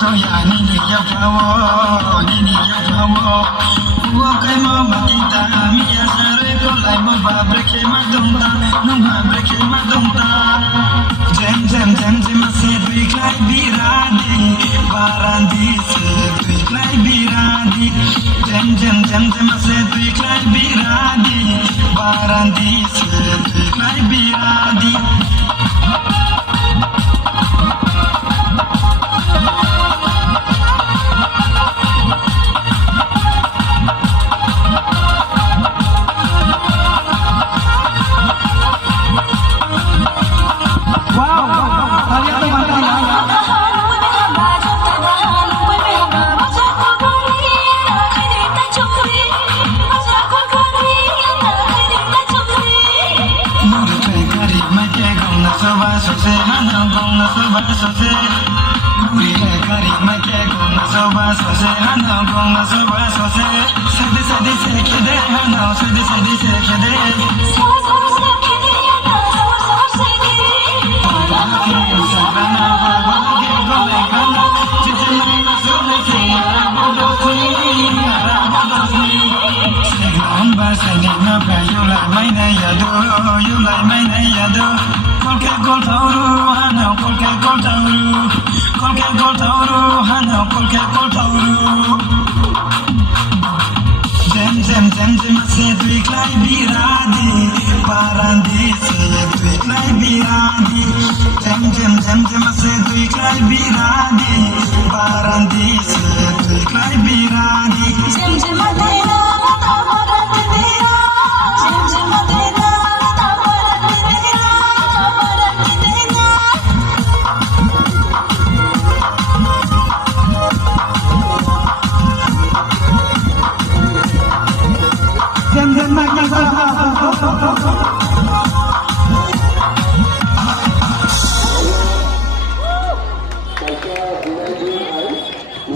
to ya ni ni ya kawo ni ni ya kawo wo kai mo matita mi ya sare ko lai mo ba breke ma dumta no ba breke ma dumta jam jam jam jam se dui klai biradi barandi se dui klai biradi jam jam jam jam se dui klai biradi barandi se dui klai biradi Barandi